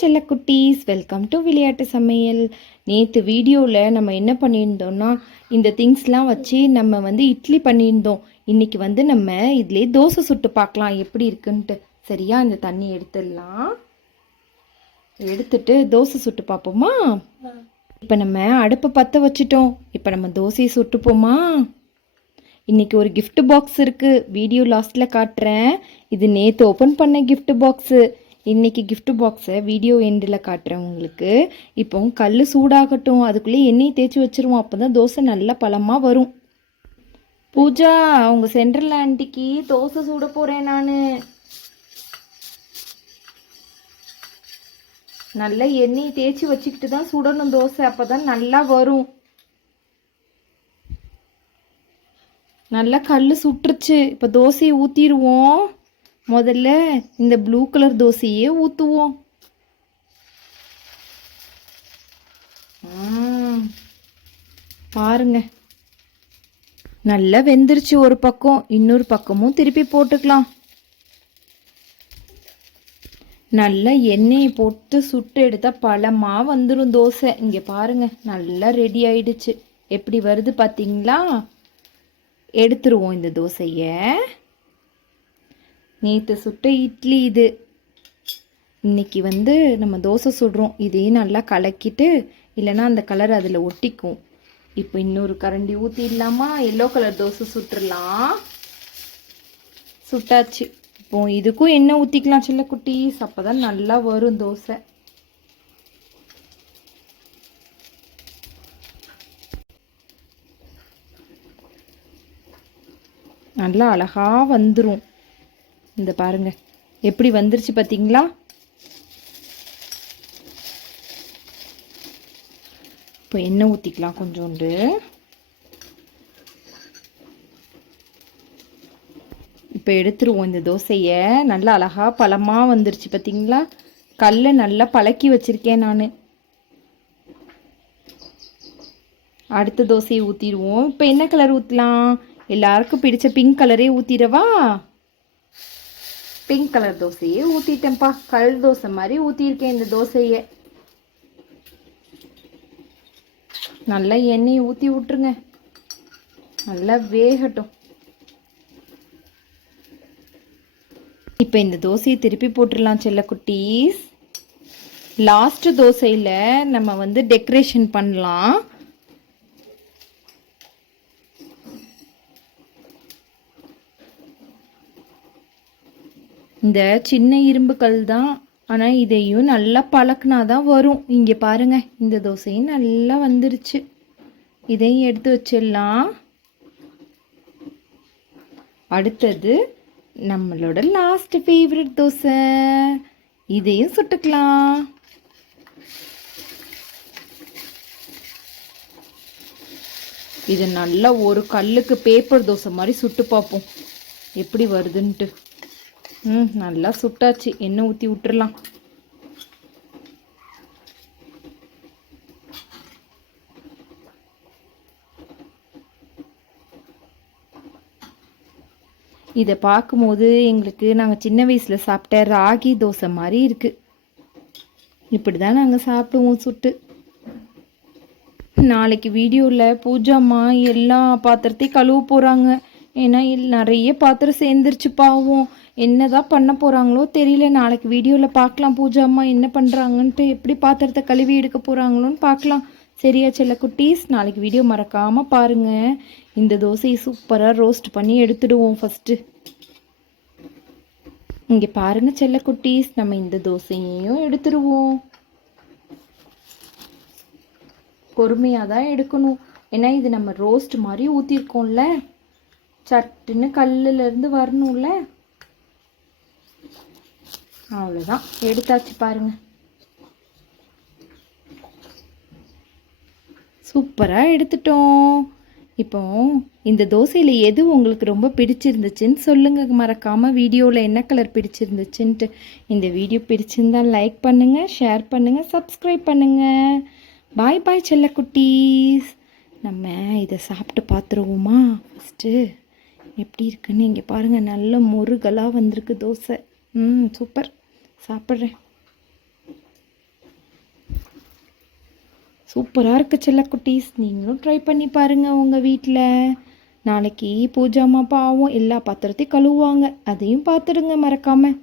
செல்லக்குட்டீஸ், welcome to விளையாட்டு சமையல். நேற்று வீடியோவில் நம்ம என்ன பண்ணியிருந்தோம்னா, இந்த திங்ஸ்லாம் வச்சு நம்ம இட்லி பண்ணியிருந்தோம். இன்றைக்கி நம்ம இதிலே தோசை சுட்டு பார்க்கலாம் எப்படி இருக்குன்ட்டு. சரியா, இந்த தண்ணி எடுத்துடலாம். எடுத்துட்டு தோசை சுட்டு பார்ப்போமா? இப்போ நம்ம அடுப்பை பற்ற வச்சுட்டோம். இப்போ நம்ம தோசையை சுட்டுப்போமா? இன்றைக்கி ஒரு gift பாக்ஸ் இருக்குது, வீடியோ லாஸ்ட்டில் காட்டுறேன். இது நேற்று ஓப்பன் பண்ண gift பாக்ஸு. இன்றைக்கி gift பாக்ஸை வீடியோ எண்டில் காட்டுறேன் உங்களுக்கு. இப்போ கல் சூடாகட்டும், அதுக்குள்ளே எண்ணெய் தேய்ச்சி வச்சுருவோம். அப்போ தான் தோசை நல்ல பழமாக வரும். பூஜா, அவங்க சென்ட்ரல் ஆண்டிக்கு தோசை சுட போகிறேன் நான். நல்லா எண்ணெய் தேய்ச்சி வச்சுக்கிட்டு தான் சுடணும் தோசை, அப்போ தான் நல்லா வரும். நல்லா கல் சுட்டுருச்சு. இப்போ தோசையை ஊற்றிடுவோம். முதல்ல இந்த ப்ளூ கலர் தோசையே ஊற்றுவோம். பாருங்க, நல்லா வெந்துருச்சு ஒரு பக்கம். இன்னொரு பக்கமும் திருப்பி போட்டுக்கலாம். நல்லா எண்ணெயை போட்டு சுட்டு எடுத்தால் பழமாக வந்துடும் தோசை. இங்கே பாருங்க, நல்லா ரெடி ஆயிடுச்சு. எப்படி வருது பார்த்தீங்களா? எடுத்துருவோம் இந்த தோசையை. நேற்று சுட்ட இட்லி இது. இன்னைக்கு நம்ம தோசை சுடுறோம். இதையும் நல்லா கலக்கிட்டு, இல்லைன்னா அந்த கலர் அதில் ஒட்டிக்கும். இப்போ இன்னொரு கரண்டி ஊற்றிடலாமா? எல்லோ கலர் தோசை சுட்டுடலாம். சுட்டாச்சு. இப்போ இதுக்கும் எண்ணெய் ஊற்றிக்கலாம் செல்லக்குட்டீஸ், அப்போ தான் நல்லா வரும் தோசை. நல்லா அழகாக வந்துடும். இந்த பாருங்க எப்படி வந்துருச்சு பார்த்தீங்களா? இப்போ எண்ணெய் ஊற்றிக்கலாம் கொஞ்சோண்டு. இப்போ எடுத்துருவோம் இந்த தோசையை. நல்லா அழகாக பழமாக வந்துருச்சு பார்த்தீங்களா? கல்லை நல்லா பழக்கி வச்சுருக்கேன் நான். அடுத்த தோசையை ஊற்றிடுவோம். இப்போ என்ன கலர் ஊற்றலாம்? எல்லாருக்கும் பிடிச்ச பிங்க் கலரே ஊற்றிடவா? Pink colour தோசையே ஊற்றிட்டேன்ப்பா. கல் தோசை மாதிரி ஊற்றிருக்கேன் இந்த தோசையை. நல்லா எண்ணெயை ஊற்றி விட்டுருங்க, நல்லா வேகட்டும். இப்போ இந்த தோசையை திருப்பி போட்டுடலாம் செல்லக்குட்டீஸ். லாஸ்ட் தோசையில் நம்ம டெக்கரேஷன் பண்ணலாம். இந்த சின்ன இரும்பு கல் தான், ஆனால் இதையும் நல்லா பழக்கினா தான் வரும். இங்கே பாருங்க, இந்த தோசையும் நல்லா வந்துருச்சு. இதையும் எடுத்து வச்சிடலாம். அடுத்தது நம்மளோட லாஸ்ட் ஃபேவரட் தோசை. இதையும் சுட்டுக்கலாம். இது நல்லா ஒரு கல்லுக்கு பேப்பர் தோசை மாதிரி சுட்டு பார்ப்போம் எப்படி வருதுன்ட்டு. நல்லா சுட்டாச்சு. எண்ணெய் ஊற்றி விட்டுறலாம். இதை பார்க்கும்போது எங்களுக்கு நாங்கள் சின்ன வயசில் சாப்பிட்ட ராகி தோசை மாதிரி இருக்குது. இப்படி தான் நாங்கள் சாப்பிடுவோம் சுட்டு. நாளைக்கு வீடியோவில் பூஜாம்மா எல்லா பாத்திரத்தையும் கழுவ போகிறாங்க. ஏன்னா நிறைய பாத்திரம் சேர்ந்துருச்சு பாவம். என்னதான் பண்ண போகிறாங்களோ தெரியல. நாளைக்கு வீடியோவில் பார்க்கலாம் பூஜாம்மா என்ன பண்ணுறாங்கன்ட்டு, எப்படி பாத்திரத்தை கழுவி எடுக்க போகிறாங்களோன்னு பார்க்கலாம். சரியா செல்லக்குட்டீஸ்? நாளைக்கு வீடியோ மறக்காமல் பாருங்கள். இந்த தோசையை சூப்பராக ரோஸ்ட் பண்ணி எடுத்துடுவோம் ஃபஸ்ட்டு. இங்கே பாருங்கள் செல்லக்குட்டீஸ், நம்ம இந்த தோசையையும் எடுத்துடுவோம். பொறுமையாக தான் எடுக்கணும், ஏன்னா இது நம்ம ரோஸ்ட் மாதிரி ஊற்றிருக்கோம்ல, சட்டுன்னு கல்லுலேருந்து வரணும்ல. அவ்வளோதான், எடுத்தாச்சு பாருங்க. சூப்பராக எடுத்துட்டோம். இப்போ இந்த தோசையில் எது உங்களுக்கு ரொம்ப பிடிச்சிருந்துச்சுன்னு சொல்லுங்கள் மறக்காமல். வீடியோவில் என்ன கலர் பிடிச்சிருந்துச்சுன்ட்டு. இந்த வீடியோ பிடிச்சிருந்தால் லைக் பண்ணுங்கள், ஷேர் பண்ணுங்கள், சப்ஸ்கிரைப் பண்ணுங்கள். பாய் பாய் செல்லக்குட்டீஸ். நம்ம இதை சாப்பிட்டு பார்த்துருவோமா ஃபஸ்ட்டு எப்படி இருக்குன்னு? இங்கே பாருங்கள், நல்ல முருகலாக வந்திருக்கு தோசை. சூப்பர். சாப்பிட்றேன். சூப்பராக இருக்குது செல்லக்குட்டீஸ். நீங்களும் ட்ரை பண்ணி பாருங்கள் உங்கள் வீட்டில். நாளைக்கு பூஜாம்மா பாவம் எல்லா பாத்திரத்தையும் கழுவுவாங்க, அதையும் பார்த்துடுங்க மறக்காமல்.